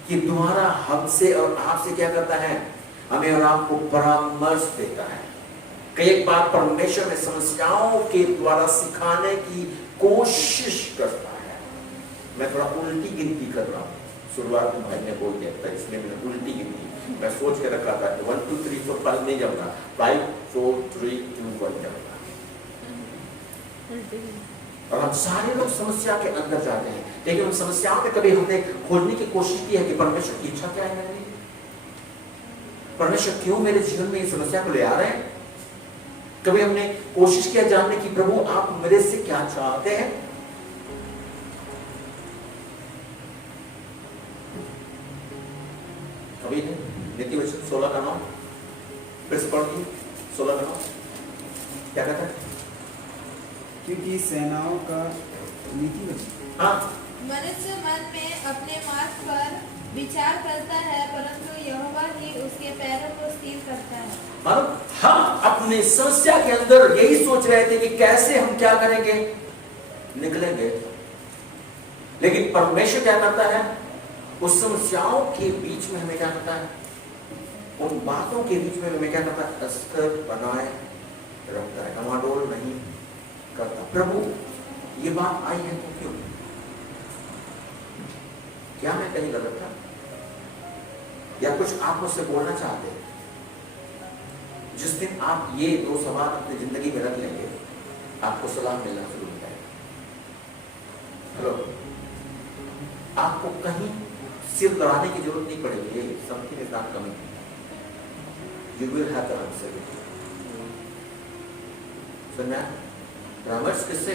के द्वारा हमसे और आपसे क्या करता है? हमें और आपको परामर्श देता है। कई बार परमेश्वर में समस्याओं के द्वारा सिखाने की कोशिश करता है। मैं थोड़ा उल्टी गिनती कर रहा हूँ, शुरुआत में भाई ने बोल दिया था, इसलिए मैंने उल्टी गिनती मैं सोच के रखा था। 1 2 3 4 5 नहीं जमना, 5 4 3 2 1 जमना। और हम सारे लोग समस्या के अंदर जाते हैं, लेकिन उन समस्याओं में कभी हमने खोजने की कोशिश की है कि परमेश्वर की इच्छा क्या है मेरे लिए? परमेश्वर क्यों मेरे जीवन में इस समस्या को ले आ रहे हैं? कभी हमने कोशिश किया जानने की, प्रभु आप मेरे से क्या चाहते हैं? कभी नहीं। नीति वचन 16 का 9 फिर से पढ़िए। 16 का 9 क्या कहता है? क्योंकि सेनाओं का नीति वचन। हाँ, मनुष्य मन में अपने मार्ग पर विचार करता है, परंतु यहोवा ही उसके पैरों को स्थिर करता है। मानो हम अपने समस्या के अंदर यही सोच रहे थे कि कैसे हम क्या करेंगे, निकलेंगे, लेकिन परमेश्वर क्या करता है? उस समस्याओं के बीच में हमें क्या करता है? उन बातों के बीच में हमें क्या करता है? अस्तर बनाए रखता है, डमाडोल नहीं करता। प्रभु ये बात आई है तो क्यों? क्या मैं कहीं गलत था, या कुछ आप मुझसे बोलना चाहते हैं? जिस दिन आप ये 2 सवाल अपनी जिंदगी में रख लेंगे, आपको सलाह मिलना शुरू हो जाएगा। हेलो। आपको कहीं सिर लड़ाने की जरूरत नहीं पड़ेगी। Something is not coming, you will have the answer. सुनना? परामर्श किससे?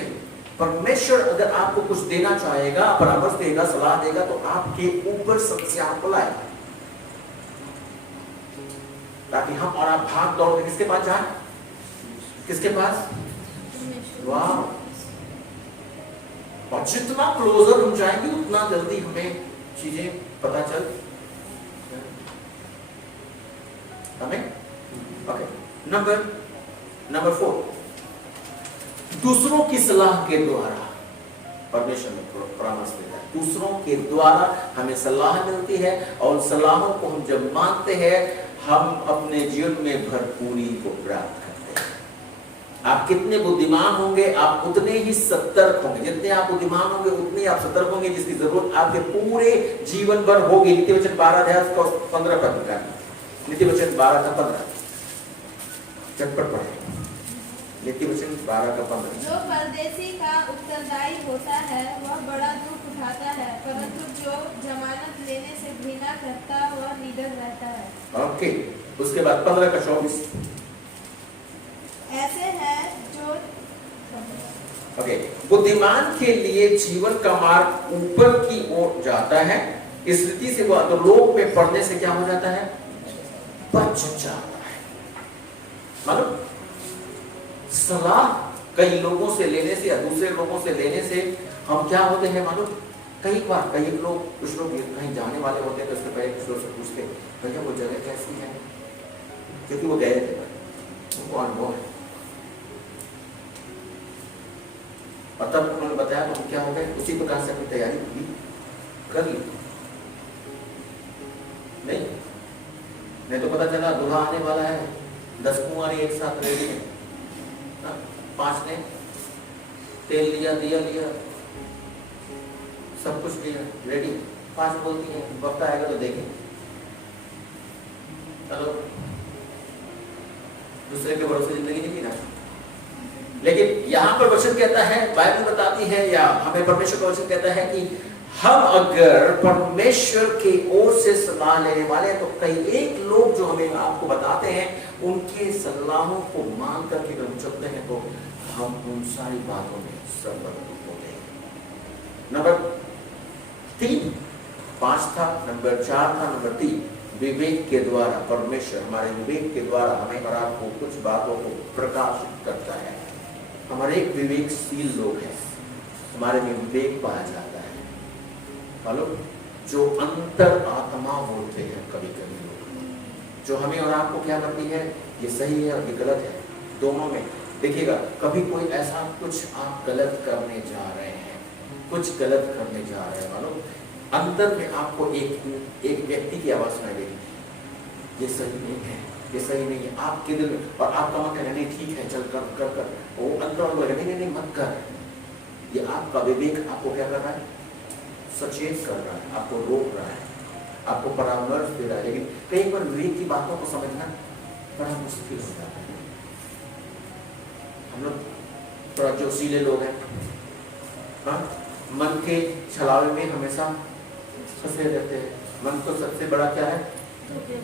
परमेश्वर अगर आपको कुछ देना चाहेगा, परामर्श देगा, सलाह देगा, तो आपके ऊपर समस्याओं को लाएगा, ताकि हम और आप भाग दौड़ के किसके पास जाए? किसके पास? वाह। और जितना क्लोजर हम जाएंगे, उतना जल्दी हमें चीजें पता चल हमें। ओके, नंबर 4, दूसरों की सलाह के द्वारा परमेश्वर में परामर्श देता है। दूसरों के द्वारा हमें सलाह मिलती है, और सलाहों को हम जब मानते हैं, हम अपने जीवन में भरपूरी को प्राप्त करते हैं। आप कितने बुद्धिमान होंगे, आप उतने ही सतर्क होंगे। जितने आप बुद्धिमान होंगे, उतने आप सतर्क होंगे, जिसकी जरूरत आपके पूरे जीवन भर होगी। नीति वचन 12 अध्याय 15 पद का, नीति वचन 12 का 15, चटपट पढ़े। नीति वचन 12 का 15। जो परदेशी का उत्तरदायी होता है, वह बड़ा दुख सिखाता है, परंतु जो जमानत लेने से घृणा करता वह निडर रहता है। ओके, उसके बाद 15 का 24। ऐसे हैं जो ओके, बुद्धिमान के लिए जीवन का मार्ग ऊपर की ओर जाता है, इस रीति से वह अधोलोक में पड़ने से क्या हो जाता है? बच जाता है। मालूम, सलाह कई लोगों से लेने से या दूसरे लोगों से लेने से हम क्या होते हैं मालूम? कई बार कई लोग, कुछ लोग कहीं जाने वाले होते हैं तो उसके पहले कुछ लोग से पूछते भैया वो जगह कैसी है, क्योंकि वो गए थे, उनको अनुभव है। और तब उन्होंने बताया तो हम क्या हो गए, उसी प्रकार से अपनी तैयारी भी कर ली। नहीं तो पता चला दूल्हा आने वाला है, 10 कुंवारी एक साथ रेडी है, 5 ने तेल लिया, दिया लिया, सब कुछ लिया, रेडी। 5 बोलती है वक्त आएगा तो देखेंगे। चलो, दूसरे के भरोसे जिंदगी नहीं जीना। लेकिन यहां पर वचन कहता है, बाइबल बताती है या हमें परमेश्वर का वचन कहता है कि हम अगर परमेश्वर की ओर से सलाह लेने वाले हैं तो कई एक लोग जो हमें आपको बताते हैं उनके सलाहों को मान करके अगर हम चलते हैं तो हम उन सारी बातों में सर्वप्रथम होते हैं। नंबर 3, 5 था, नंबर 4 था, नंबर 3 विवेक के द्वारा परमेश्वर हमारे विवेक के द्वारा हमें और आपको कुछ बातों को प्रकाशित करता है। हमारे एक विवेकशील लोग हैं, हमारे में विवेक पाया जाता है। मालूम, जो अंतर आत्मा बोलते हैं कभी कभी लोग, जो हमें और आपको क्या करती है, ये सही है और ये गलत है, दोनों में। देखिएगा, कभी कोई ऐसा कुछ आप गलत करने जा रहे हैं, कुछ गलत करने जा रहे हैं, मालूम अंदर में आपको एक व्यक्ति की आवाज सुनाई देगी, ये सही नहीं है, ये सही नहीं है, आपके दिल में, और आपका मन कहना नहीं ठीक है, चल कर कर कर, वो अंदर नहीं मत कर। ये आपका विवेक आपको क्या कर रहा है? सचेत कर रहा है, आपको रोक रहा है, आपको परामर्श दे रहा है। लेकिन कई बार विवेक की बातों को समझना बड़ा मुश्किल होता है। हम लोग थोड़ा जोशीले लोग हैं, हाँ, मन के छलावे में हमेशा फंसे रहते हैं। मन तो सबसे बड़ा क्या है?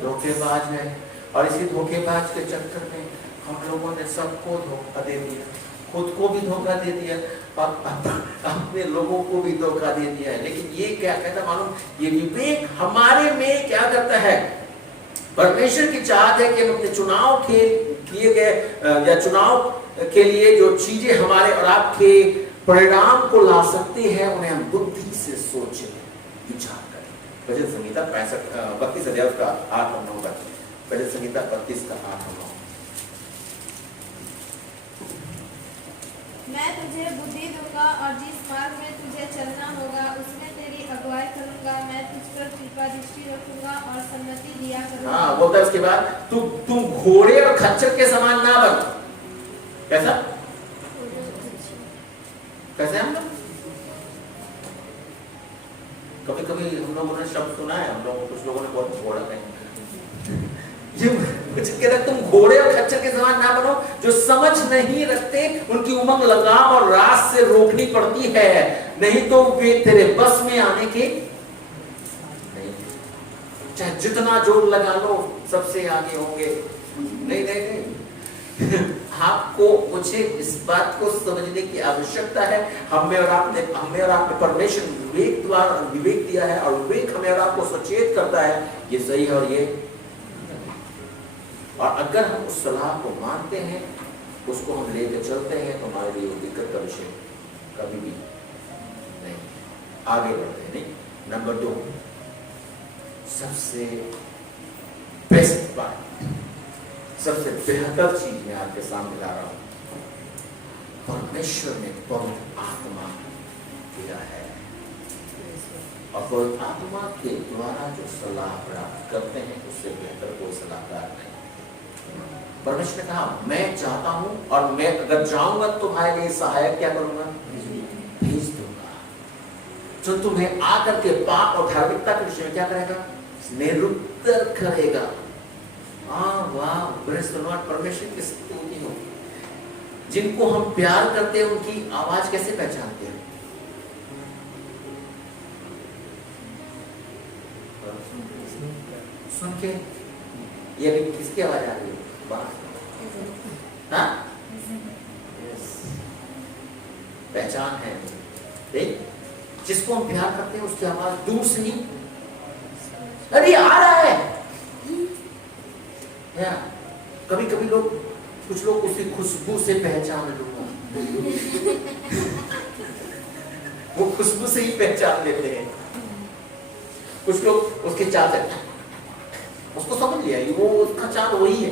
धोखेबाज है। और इसी धोखेबाज के चक्कर में हम लोगों ने सबको धोखा दे दिया, खुद को भी धोखा दे दिया और अपने लोगों को भी धोखा दे दिया है। लेकिन ये क्या कहता मालूम, ये विवेक हमारे में क्या करता है? परमेश्वर की चाहत है कि हम अपने चुनाव के किए गए या चुनाव के लिए जो चीजें हमारे और आपके परिणाम को ला सकती है उन्हें हम बुद्धि से सोचें, विचार करें। भजन संहिता 32 अध्याय का 8 और 9 का, भजन संहिता 32 का 8 और 9। मैं तुझे बुद्धि दूंगा और जिस मार्ग में तुझे चलना होगा उसमें तेरी अगुवाई करूंगा। मैं तुझ पर कृपा दृष्टि रखूंगा और सम्मति दिया करूंगा। हाँ, बोलता है उसके बाद तुम घोड़े और खच्चर के समान ना बन। कैसा? कैसे हम लोग? कभी कभी हम लोगों ने शब्द सुना है, हम लोग कुछ लोगों ने बहुत घोड़ा कहा, तुम घोड़े और खच्चर के समान ना बनो। जो समझ नहीं रखते उनकी उमंग लगाम और रास से रोकनी पड़ती है, नहीं तो वे तेरे बस में आने के नहीं। चाहे जितना जोर लगा लो सबसे आगे होंगे। नहीं नहीं नहीं आपको मुझे इस बात को समझने की आवश्यकता है। हमें और आपने परमेश्वर विवेक द्वारा विवेक दिया है और विवेक हमें और आपको सचेत करता है ये सही है और ये। और अगर हम उस सलाह को मानते हैं, उसको हम लेकर चलते हैं तो हमारे लिए दिक्कत का विषय कभी भी नहीं। आगे बढ़ते हैं। नहीं, नंबर 2 सबसे बेस्ट बात, सबसे बेहतर चीज मैं आपके सामने ला रहा हूं। परमेश्वर ने पवित्र आत्मा दिया है और पवित्र आत्मा के द्वारा जो सलाह प्राप्त करते हैं उससे बेहतर कोई सलाहकार नहीं। परमेश्वर ने कहा मैं चाहता हूं और मैं अगर जाऊंगा तो तुम्हारे लिए सहायक क्या करूंगा? भेज दूंगा, जो तुम्हें आकर के पाप और धार्मिकता के विषय में क्या करेगा? निरुत्तर करेगा। वाह, परमेश्वर की स्तुति हो। जिनको हम प्यार करते हैं उनकी आवाज कैसे पहचानते हैं? सुन के ये अभी किसकी आवाज आ रही है? बाहर। हाँ? Yes. पहचान है। देख, जिसको हम प्यार करते हैं उसकी आवाज दूर से ही अरे आ रहा है। या कभी कभी लोग, कुछ लोग उसकी खुशबू से पहचान लूंगा, वो खुशबू से ही पहचान लेते हैं। कुछ लोग उसके चाल से, उसको समझ लिया वो उसका चाल वही है।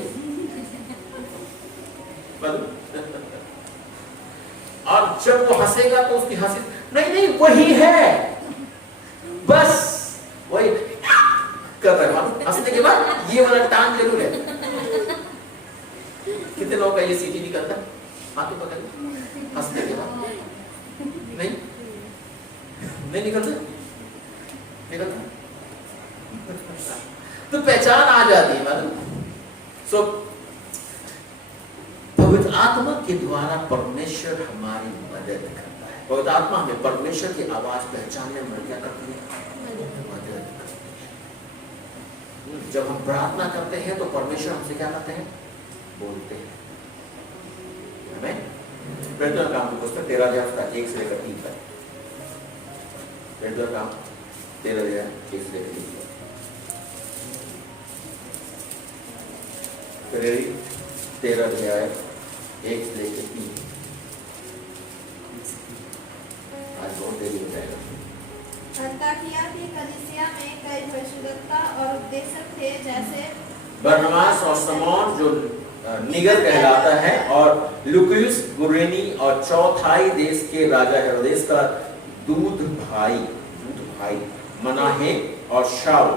और जब वो हंसेगा तो उसकी हंसी नहीं वही है, बस वही कर रहा है। हंसने के बाद ये वाला टांग जरूर है। कितने लोगों का ये सीटी निकलता है आंखें पकड़ हंसने के बाद? नहीं निकलता। तो पहचान आ जाती है मालूम। सो पवित्र आत्मा के द्वारा परमेश्वर हमारी मदद करता है। पवित्र आत्मा हमें परमेश्वर की आवाज पहचानने में क्या करती है? मदद करती है। जब हम प्रार्थना करते हैं तो परमेश्वर हमसे क्या करते हैं? बोलते हैं। हमें प्रेरितों का काम की पुस्तक 13 का 1 से लेकर 3 तक। प्रेरितों का काम 13 1 से लेकर 3 तक। 13 1 से लेकर 3। आज बहुत देरी हो जाएगा। अंताकिया की कलीसिया में कई भविष्यद्वक्ता और उपदेशक थे, जैसे बरनबास और शमौन जो निगर कहलाता है, और लुकियुस कुरेनी, और चौथाई देश के राजा हेरोदेस का दूध भाई मनाहे और शाऊल।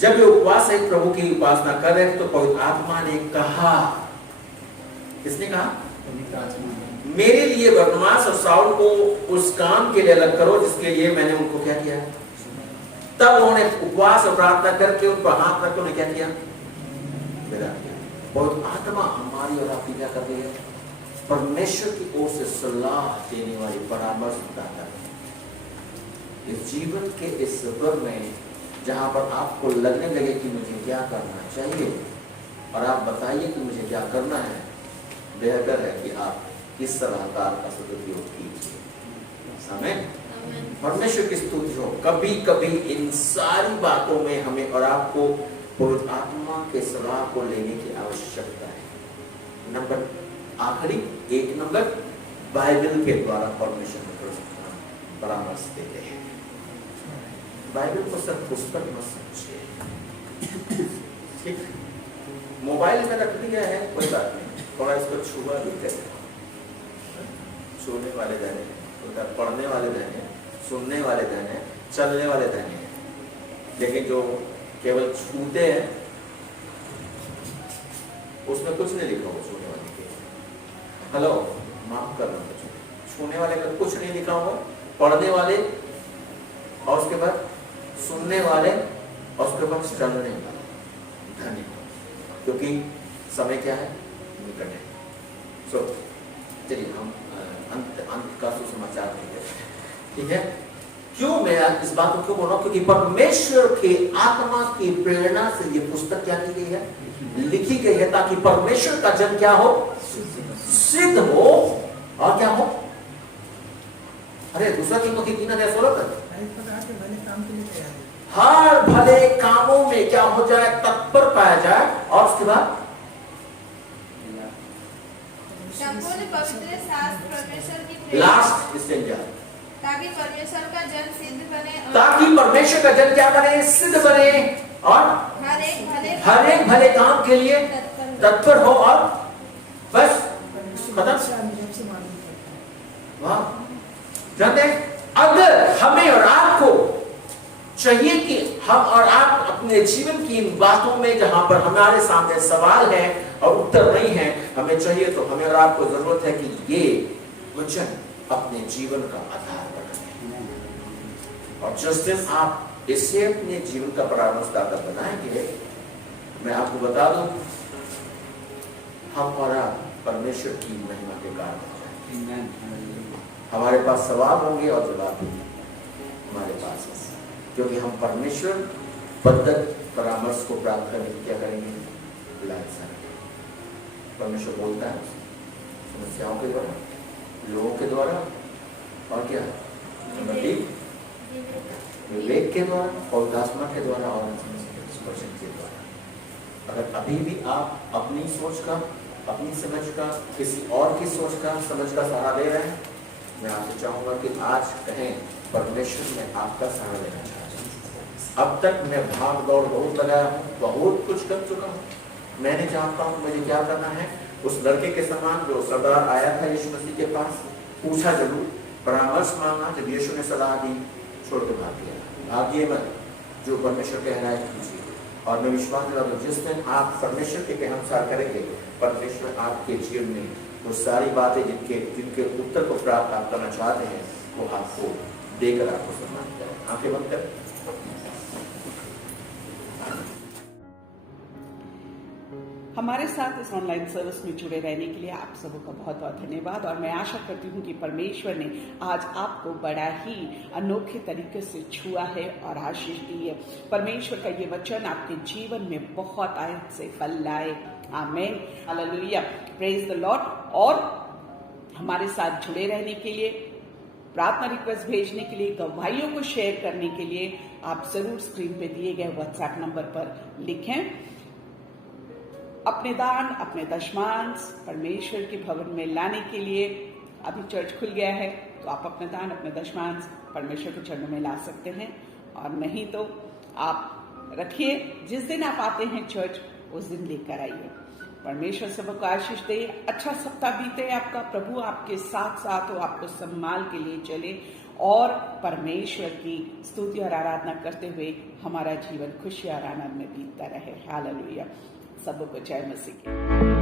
जब ये उपवास सहित प्रभु की उपासना कर रहे थे तो पवित्र आत्मा ने कहा, किसने कहा? मेरे लिए बरनबास और शाऊल को उस काम के लिए अलग करो जिसके लिए मैंने उनको क्या किया। तब उन्होंने उपवास और प्रार्थना करके उन पर हाथ रख उन्हें क्या किया? विदा किया। पवित्र आत्मा हमारी और आपकी क्या कर रही है? परमेश्वर की ओर से सलाह देने वाली परामर्श दाता है। इस जीवन के इस सफर में जहां पर आपको लगने लगे कि मुझे क्या करना चाहिए और आप बताइए कि मुझे क्या करना है, बेहतर है कि आप इस सलाहकार का सदुपयोग कीजिए। आमीन। परमेश्वर की स्तुति हो। कभी कभी इन सारी बातों में हमें और आपको पवित्र आत्मा के सलाह को लेने की आवश्यकता है। नंबर आखिरी 1 नंबर, बाइबल के द्वारा परमेश्वर परामर्श देते हैं। बाइबल को सिर्फ पुस्तक मत समझिए। मोबाइल में रख दिया है कोई बात नहीं, थोड़ा इसको छुआ भी करें। छूने वाले धन है, पढ़ने वाले धन है, सुनने वाले धन है, चलने वाले धन है। लेकिन जो केवल छूते हैं उसमें कुछ नहीं लिखा हो छूने वाले के। हेलो, माफ करना, छूने वाले का कुछ नहीं लिखा होगा, पढ़ने वाले और उसके बाद सुनने वाले और उसके बाद चलने वाले धन, क्योंकि समय क्या है? निकट है। सो चलिए हम अंत का सुसमाचार देते हैं, ठीक है? क्यों मैं इस बात को क्यों बोल रहा हूं? क्योंकि परमेश्वर के आत्मा की प्रेरणा से ये पुस्तक क्या की गई है? लिखी गई है, ताकि परमेश्वर का जन क्या हो? सिद्ध हो। और क्या हो? अरे दूसरा की 3:16 तक हर भले कामों में क्या हो जाए? तत्पर पाया जाए। और उसके बाद संपूर्ण पवित्र शास्त्र परमेश्वर की लास्ट स्टेंजा, ताकि परमेश्वर का जन सिद्ध बने, ताकि परमेश्वर का जन क्या बने? सिद्ध बने, और हर एक भले काम के लिए तत्पर हो। और बस खत्म। वाह, जानते हैं, अगर हमें और आपको चाहिए कि हम और आप अपने जीवन की इन बातों में, जहां पर हमारे सामने सवाल है और उत्तर नहीं है, हमें चाहिए तो हमें और आपको जरूरत है कि ये वचन अपने जीवन का आधार बनाए। और जिस दिन आप इससे अपने जीवन का परामर्शदाता बनाएंगे, मैं आपको बता दूं, हम और आप परमेश्वर की महिमा के कारण हो जाएंगे। हमारे पास सवाल होंगे और जवाब हमारे पास है, क्योंकि हम परमेश्वर बद्ध परामर्श को प्राप्त करने की क्या करेंगे? लालसा रखें। परमेश्वर बोलता है समस्याओं के द्वारा, लोगों के द्वारा, और क्या? नंबर 3 विवेक के द्वारा, पवित्रात्मा के द्वारा और स्पर्शन के द्वारा। अगर अभी भी आप अपनी सोच का, अपनी समझ का, किसी और की सोच का, समझ का सहारा ले रहे हैं, मैं आपसे चाहूंगा कि आज कहें परमेश्वर में आपका सहारा लेना चाहता हूं। अब तक मैं भाग दौड़ बहुत लगाया हूं, बहुत कुछ कर चुका हूं, मैं नहीं चाहता हूं मुझे क्या करना है। उस लड़के के समान जो सरदार आया था यीशु मसीह के पास, पूछा जरूर, परामर्श मांगा, जब यीशु ने सलाह दी छोड़ के भाग गया। भागिए मत, जो परमेश्वर कह रहा है कीजिए। और मैं विश्वास करता हूं जिस दिन आप परमेश्वर के अनुसार करेंगे, परमेश्वर आपके जीवन में वो सारी बातें जिनके उत्तर को प्राप्त आप करना चाहते हैं, वो आपको देकर आपको सम्मानित करें। आंखें बंद करें। हमारे साथ इस ऑनलाइन सर्विस में जुड़े रहने के लिए आप सबों का बहुत बहुत धन्यवाद। और मैं आशा करती हूँ कि परमेश्वर ने आज आपको बड़ा ही अनोखे तरीके से छुआ है और आशीष दी है। परमेश्वर का ये वचन आपके जीवन में बहुत आयत से फल लाए। आमीन, हालेलुया, प्रेज द लॉर्ड। और हमारे साथ जुड़े रहने के लिए, प्रार्थना रिक्वेस्ट भेजने के लिए, गवाहियों को शेयर करने के लिए आप जरूर स्क्रीन पे दिए गए व्हाट्सएप नंबर पर लिखें। अपने दान, अपने दशमांश परमेश्वर के भवन में लाने के लिए अभी चर्च खुल गया है, तो आप अपने दान, अपने दशमांश परमेश्वर के चरणों में ला सकते हैं। और नहीं तो आप रखिए, जिस दिन आप आते हैं चर्च उस दिन लेकर आइए। परमेश्वर सबको आशीष दे। अच्छा सप्ताह बीते आपका। प्रभु आपके साथ साथ हो, आपको सम्मान के लिए चले और परमेश्वर की स्तुति और आराधना करते हुए हमारा जीवन खुशी और आनंद में बीतता रहे। हालेलुया। सबको जय मसीह की।